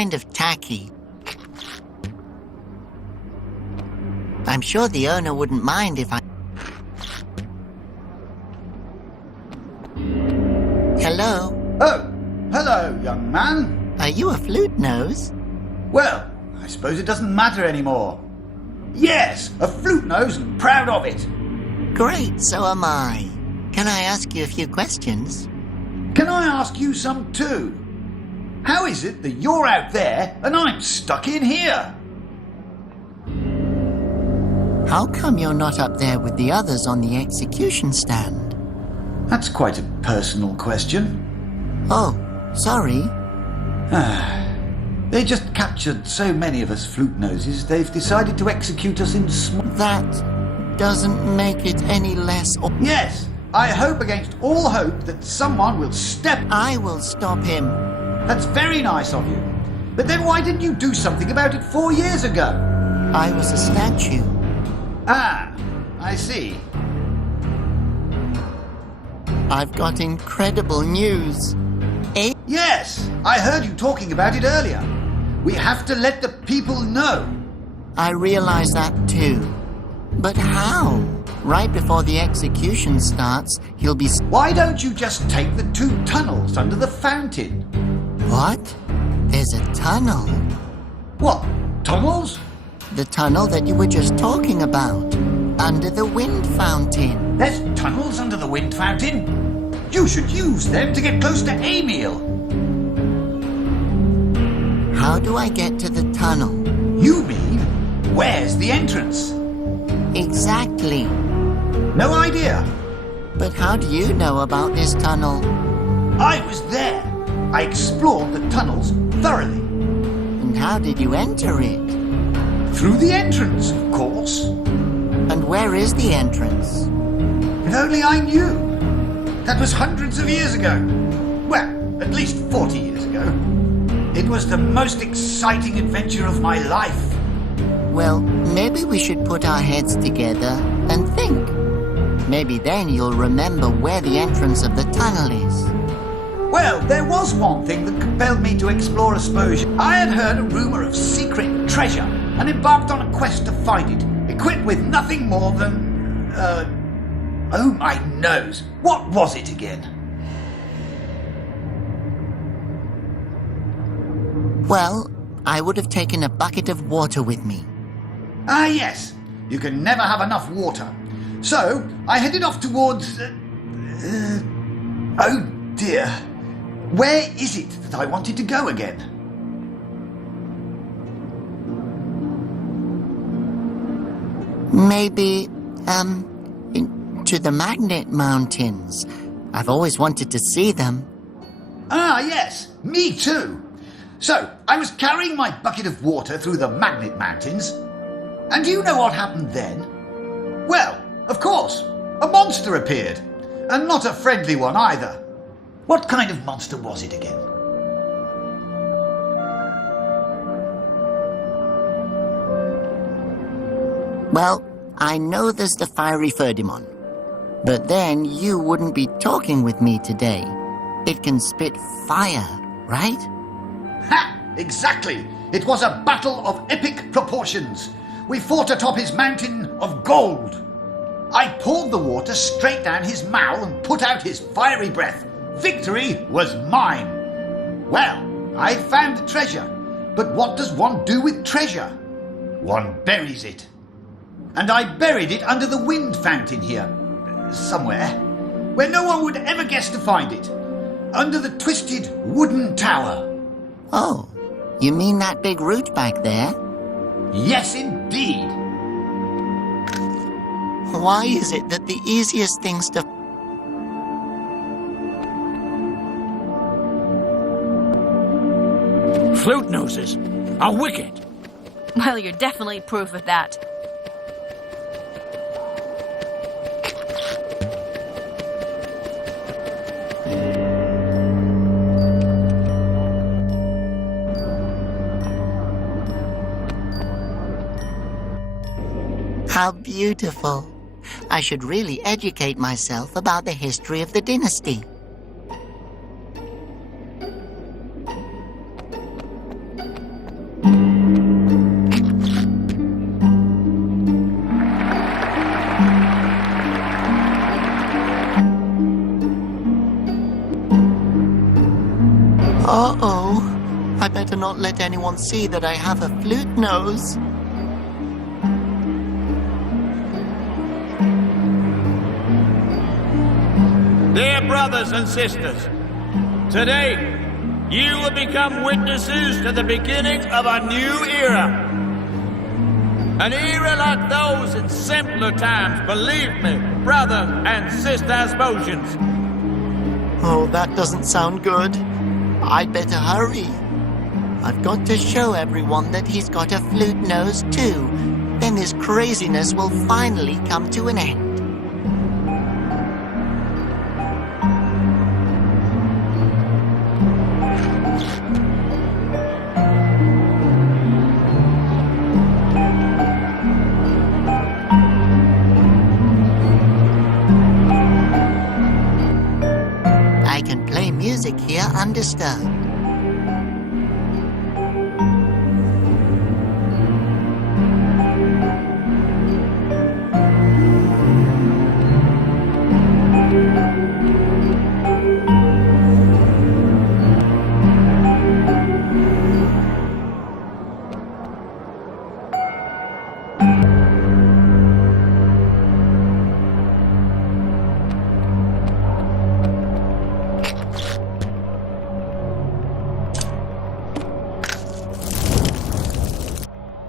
kind of tacky. I'm sure the owner wouldn't mind if I... Hello? Oh, hello, young man. Are you a flute nose? Well, I suppose it doesn't matter anymore. Yes, a flute nose and proud of it. Great, so am I. Can I ask you a few questions? Can I ask you some too? How is it that you're out there and I'm stuck in here? How come you're not up there with the others on the execution stand? That's quite a personal question. Oh, sorry. They just captured so many of us flute noses, they've decided to execute us in small... That doesn't make it any less... Yes, I hope against all hope that someone will step... I will stop him. That's very nice of you. But then why didn't you do something about it 4 years ago? I was a statue. Ah, I see. I've got incredible news. Yes, I heard you talking about it earlier. We have to let the people know. I realize that too. But how? Right before the execution starts, he'll be... Why don't you just take the 2 tunnels under the fountain? What? There's a tunnel? What? Tunnels? The tunnel that you were just talking about. Under the wind fountain. There's tunnels under the wind fountain? You should use them to get close to Emil. How do I get to the tunnel? You mean, where's the entrance? Exactly. No idea. But how do you know about this tunnel? I was there. I explored the tunnels thoroughly. And how did you enter it? Through the entrance, of course. And where is the entrance? If only I knew. That was hundreds of years ago. Well, at least 40 years ago. It was the most exciting adventure of my life. Well, maybe we should put our heads together and think. Maybe then you'll remember where the entrance of the tunnel is. Well, there was one thing that compelled me to explore Aspersia. I had heard a rumor of secret treasure and embarked on a quest to find it, equipped with nothing more than... oh my nose. What was it again? Well, I would have taken a bucket of water with me. Ah, yes. You can never have enough water. So, I headed off towards... oh dear. Where is it that I wanted to go again? Maybe, to the Magnet Mountains. I've always wanted to see them. Ah, yes. Me too. So, I was carrying my bucket of water through the Magnet Mountains. And do you know what happened then? Well, of course, a monster appeared. And not a friendly one either. What kind of monster was it again? Well, I know there's the fiery Ferdimon. But then you wouldn't be talking with me today. It can spit fire, right? Ha! Exactly! It was a battle of epic proportions. We fought atop his mountain of gold. I poured the water straight down his mouth and put out his fiery breath. Victory was mine. Well, I found the treasure. But what does one do with treasure? One buries it. And I buried it under the wind fountain here. Somewhere. Where no one would ever guess to find it. Under the twisted wooden tower. Oh, you mean that big root back there? Yes, indeed. Why is it that the easiest things to... Flute noses are wicked. Well, you're definitely proof of that. How beautiful. I should really educate myself about the history of the dynasty. Uh-oh. I better not let anyone see that I have a flute nose. Dear brothers and sisters, today you will become witnesses to the beginning of a new era. An era like those in simpler times, believe me, brothers and sisters motions. Oh, that doesn't sound good. I'd better hurry. I've got to show everyone that he's got a flute nose too. Then his craziness will finally come to an end. I can play music here undisturbed.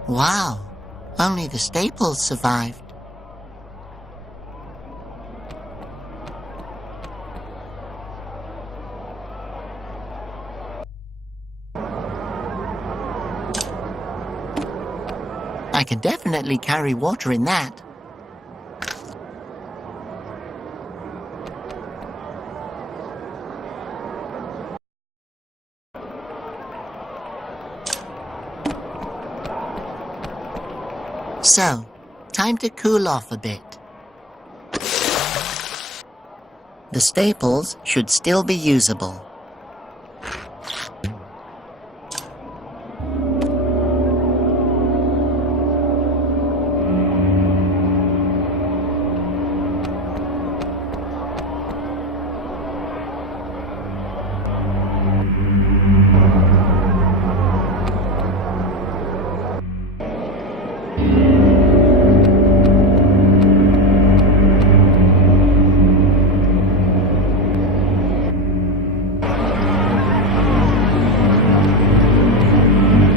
Wow, only the staples survived. I can definitely carry water in that. So, time to cool off a bit. The staples should still be usable.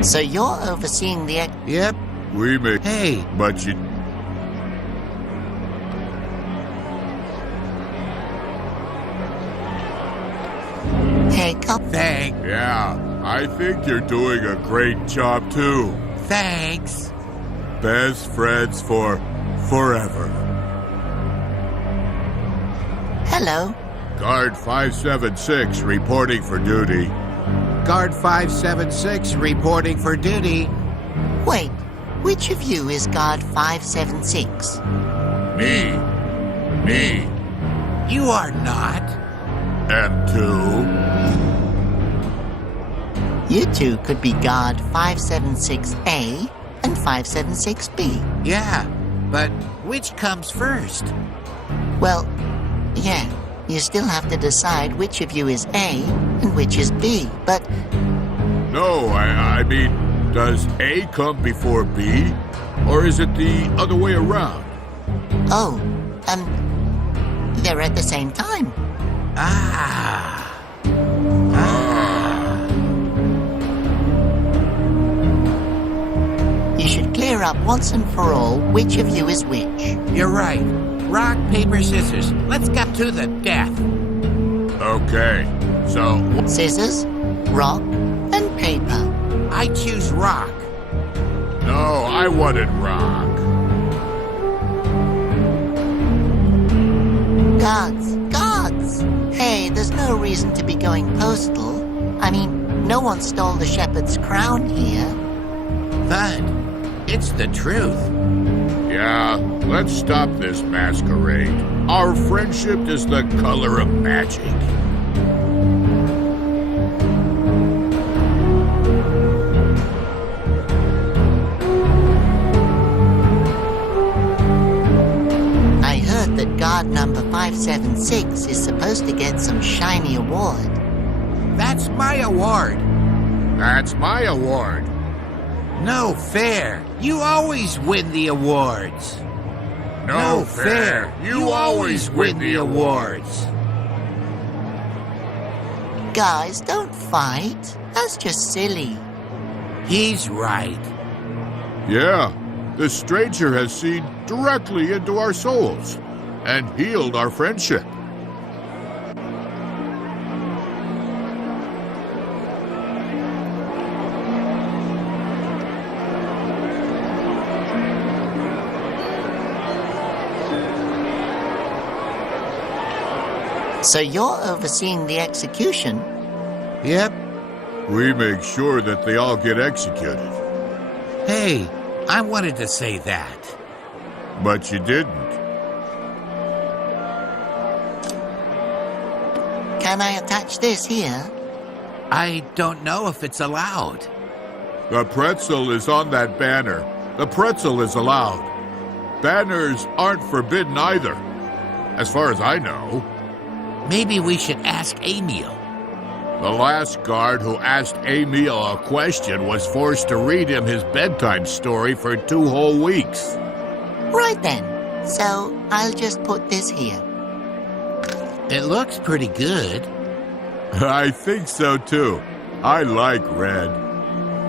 So you're overseeing the... Yep. We may... Hey, But you... Hey, thanks. Yeah, I think you're doing a great job too. Thanks. Best friends for forever. Hello. Guard 576 reporting for duty. Guard 576 reporting for duty. Wait, which of you is Guard 576? Me. You are not. M2. You two could be Guard 576A and 576B. Yeah, but which comes first? Well, yeah, you still have to decide which of you is A and which is B, but... No, I mean, does A come before B? Or is it the other way around? Oh, they're at the same time. You should clear up once and for all which of you is which. You're right. Rock, paper, scissors. Let's get to the death. Okay, so... Scissors, rock, and paper. I choose rock. No, I wanted rock. Guards! Hey, there's no reason to be going postal. I mean, no one stole the shepherd's crown here. But it's the truth. Yeah, let's stop this masquerade. Our friendship is the color of magic. I heard that guard number 576 is supposed to get some shiny award. That's my award. That's my award. No fair. You always win the awards. No fair. You always win the awards. Guys, don't fight. That's just silly. He's right. Yeah, the stranger has seen directly into our souls and healed our friendship. So you're overseeing the execution? Yep. We make sure that they all get executed. Hey, I wanted to say that. But you didn't. Can I attach this here? I don't know if it's allowed. The pretzel is on that banner. The pretzel is allowed. Banners aren't forbidden either, as far as I know. Maybe we should ask Emil. The last guard who asked Emil a question was forced to read him his bedtime story for 2 whole weeks. Right then. So I'll just put this here. It looks pretty good. I think so too. I like red.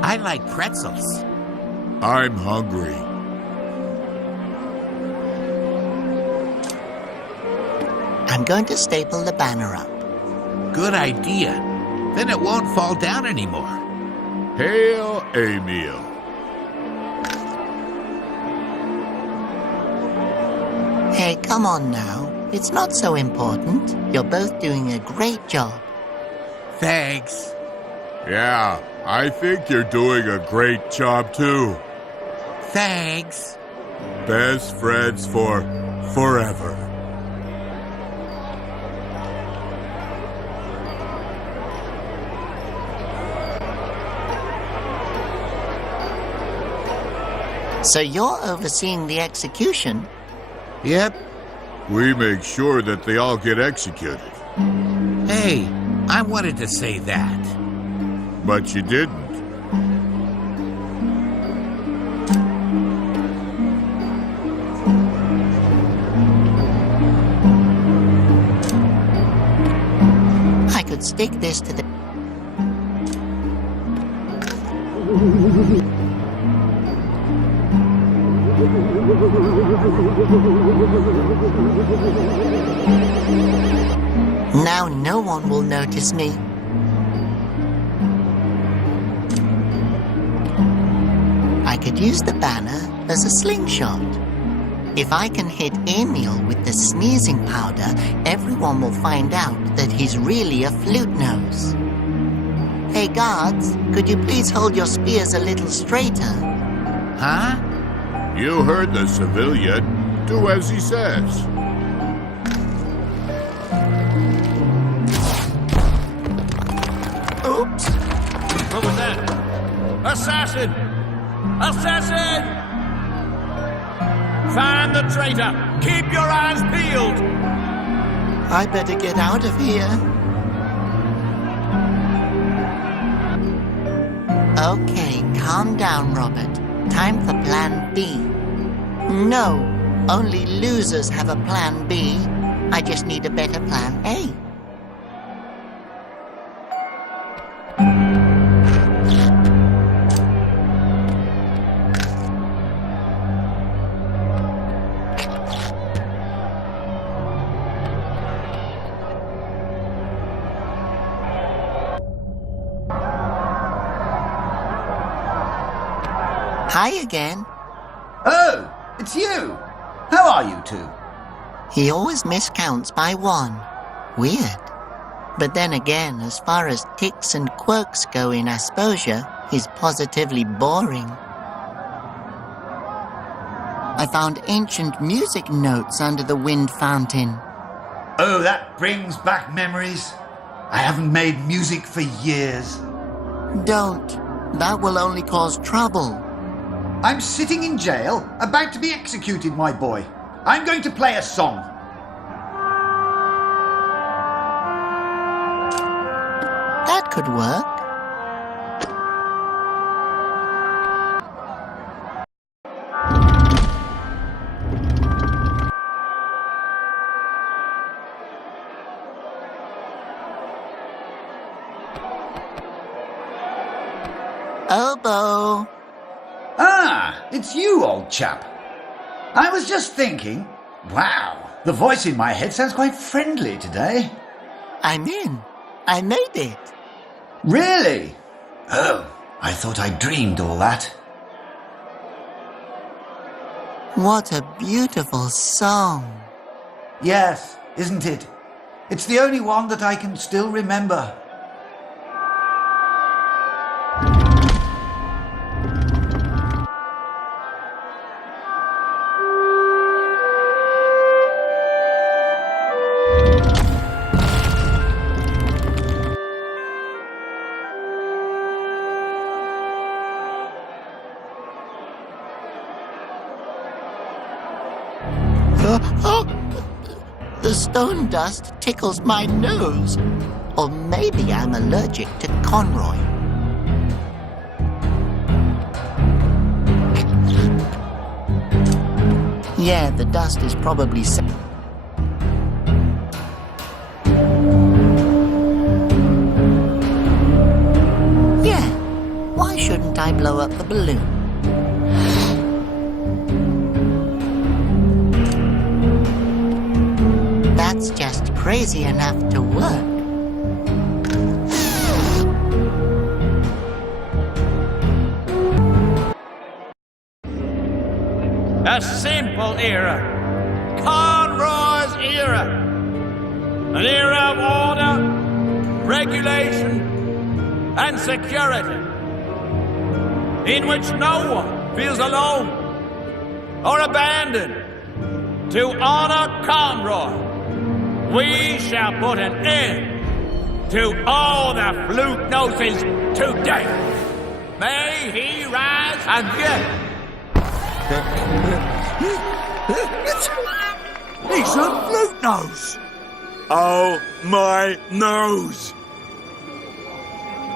I like pretzels. I'm hungry. I'm going to staple the banner up. Good idea. Then it won't fall down anymore. Hail Emil. Hey, come on now. It's not so important. You're both doing a great job. Thanks. Yeah, I think you're doing a great job too. Thanks. Best friends for forever. So you're overseeing the execution? Yep. We make sure that they all get executed. Hey, I wanted to say that. But you didn't. I could stick this to the... Now no one will notice me. I could use the banner as a slingshot. If I can hit Emil with the sneezing powder, everyone will find out that he's really a flute nose. Hey guards, could you please hold your spears a little straighter? Huh? You heard the civilian. Do as he says. Oops. What was that? Assassin! Assassin! Find the traitor! Keep your eyes peeled! I better get out of here. Okay, calm down, Robert. Time for plan B. No, only losers have a plan B. I just need a better plan A. Hi again. Oh, it's you. How are you two? He always miscounts by 1. Weird. But then again, as far as ticks and quirks go in Asposia, he's positively boring. I found ancient music notes under the wind fountain. Oh, that brings back memories. I haven't made music for years. Don't. That will only cause trouble. I'm sitting in jail, about to be executed, my boy. I'm going to play a song. That could work. Oboe. Ah, it's you, old chap. I was just thinking, wow, the voice in my head sounds quite friendly today. I'm in. I made it. Really? Oh, I thought I dreamed all that. What a beautiful song. Yes, isn't it? It's the only one that I can still remember. The stone dust tickles my nose. Or maybe I'm allergic to Conroy. Yeah, the dust is probably Yeah, why shouldn't I blow up the balloon? That's just crazy enough to work. A simple era. Conroy's era. An era of order, regulation, and security, in which no one feels alone or abandoned. To honor Conroy, we shall put an end to all the flute noses today. May he rise again. He's a flute nose! Oh, my nose!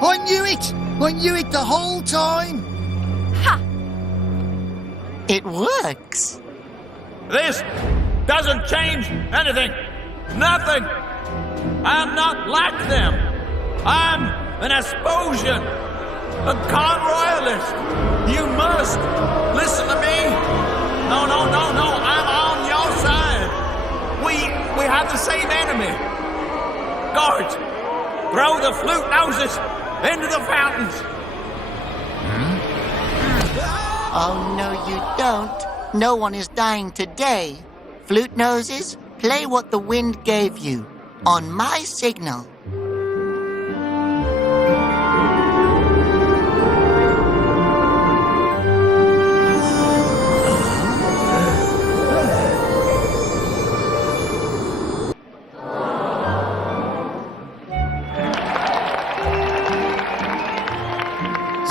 I knew it! I knew it the whole time! Ha! It works. This doesn't change anything. Nothing. I'm not like them. I'm an explosion. A Conroyalist. You must listen to me. No. I'm on your side. We have the same enemy. Guards, throw the flute noses into the fountains. Oh, no, you don't. No one is dying today. Flute noses, play what the wind gave you. On my signal.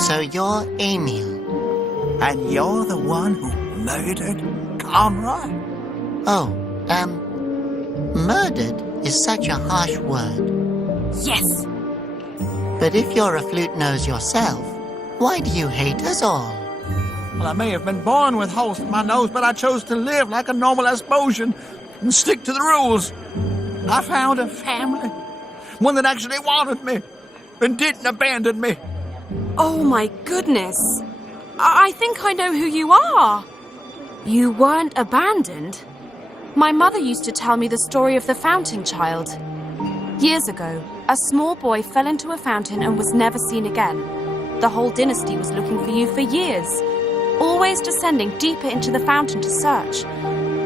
So you're Emil. And you're the one who murdered Conroy? Oh, murdered is such a harsh word. Yes! But if you're a flute nose yourself, why do you hate us all? Well, I may have been born with holes in my nose, but I chose to live like a normal explosion and stick to the rules. I found a family, one that actually wanted me and didn't abandon me. Oh my goodness. I think I know who you are. You weren't abandoned. My mother used to tell me the story of the fountain child. Years ago, a small boy fell into a fountain and was never seen again. The whole dynasty was looking for you for years, always descending deeper into the fountain to search.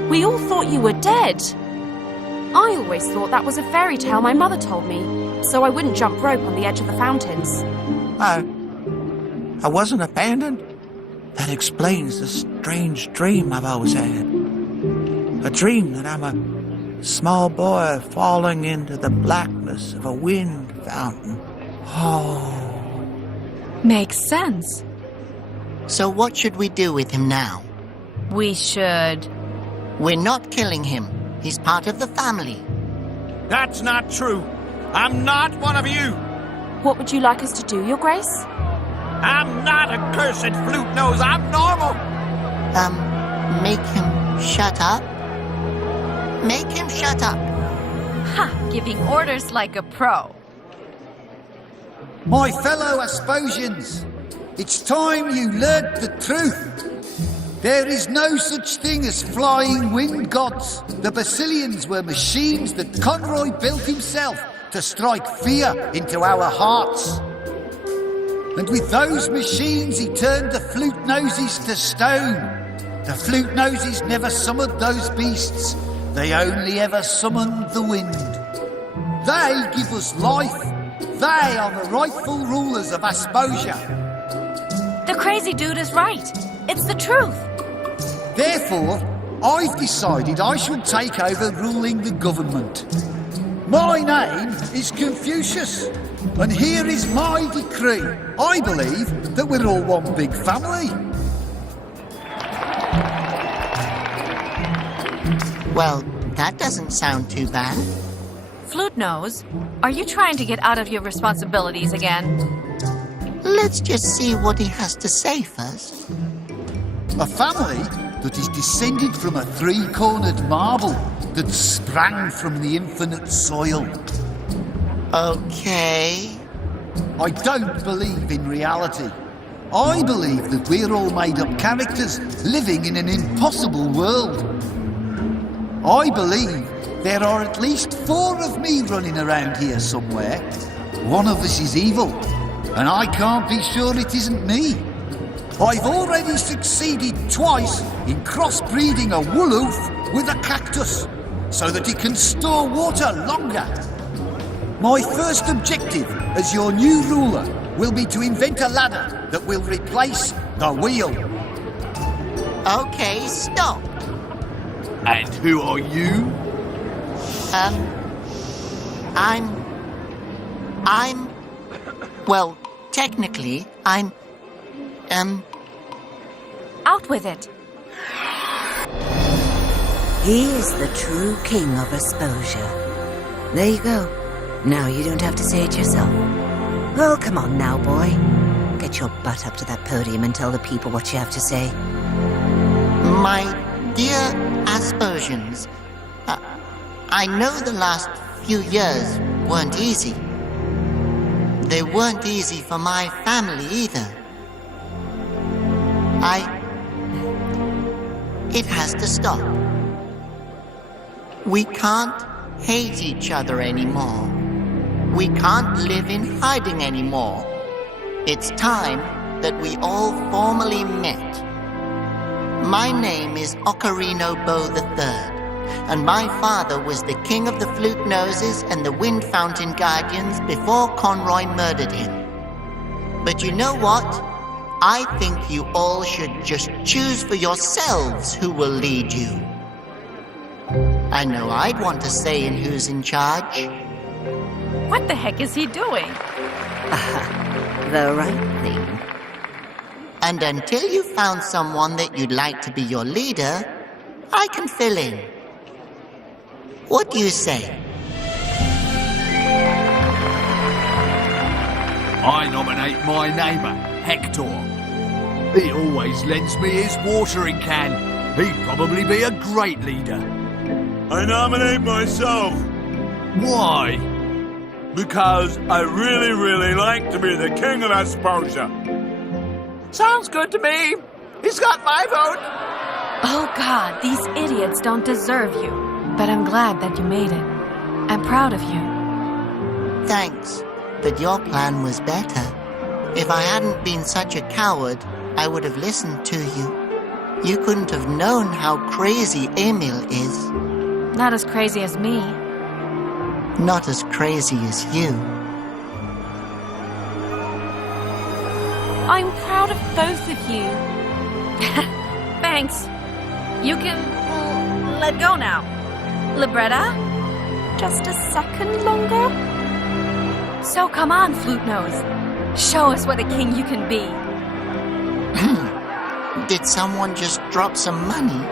We all thought you were dead. I always thought that was a fairy tale my mother told me, so I wouldn't jump rope on the edge of the fountains. I wasn't abandoned. That explains the strange dream I've always had. A dream that I'm a small boy falling into the blackness of a wind fountain. Oh. Makes sense. So what should we do with him now? We should... We're not killing him. He's part of the family. That's not true. I'm not one of you. What would you like us to do, Your Grace? I'm not a cursed flute nose. I'm normal. Make him shut up? Make him shut up. Ha! Giving orders like a pro. My fellow Asposians, it's time you learnt the truth. There is no such thing as flying wind gods. The Basilians were machines that Conroy built himself to strike fear into our hearts. And with those machines he turned the flute noses to stone. The flute noses never summoned those beasts. They only ever summoned the wind. They give us life. They are the rightful rulers of Asposia. The crazy dude is right. It's the truth. Therefore, I've decided I shall take over ruling the government. My name is Confucius, and here is my decree. I believe that we're all one big family. Well, that doesn't sound too bad. Flute Nose, are you trying to get out of your responsibilities again? Let's just see what he has to say first. A family that is descended from a three-cornered marble that sprang from the infinite soil. Okay. I don't believe in reality. I believe that we're all made-up characters living in an impossible world. I believe there are at least 4 of me running around here somewhere. One of us is evil, and I can't be sure it isn't me. I've already succeeded twice in crossbreeding a wooloof with a cactus, so that it can store water longer. My first objective as your new ruler will be to invent a ladder that will replace the wheel. Okay, stop. And who are you? Well, technically, I'm, Out with it. He is the true king of Asposia. There you go. Now you don't have to say it yourself. Well, come on now, boy. Get your butt up to that podium and tell the people what you have to say. My dear Asposians, I know the last few years weren't easy. They weren't easy for my family either. It has to stop. We can't hate each other anymore. We can't live in hiding anymore. It's time that we all formally met. My name is Ocarino Bow III, and my father was the king of the Flute Noses and the Wind Fountain Guardians before Conroy murdered him. But you know what? I think you all should just choose for yourselves who will lead you. I know I'd want to say in who's in charge. What the heck is he doing? The right thing. And until you found someone that you'd like to be your leader, I can fill in. What do you say? I nominate my neighbour, Hector. He always lends me his watering can. He'd probably be a great leader. I nominate myself. Why? Because I really like to be the king of Asposia. Sounds good to me. He's got my vote. Oh God, these idiots don't deserve you. But I'm glad that you made it. I'm proud of you. Thanks, but your plan was better. If I hadn't been such a coward, I would have listened to you. You couldn't have known how crazy Emil is. Not as crazy as me. Not as crazy as you. I'm proud of both of you. Thanks. You can let go now. Libretta? Just a second longer? So come on, Flute Nose. Show us what a king you can be. Did someone just drop some money?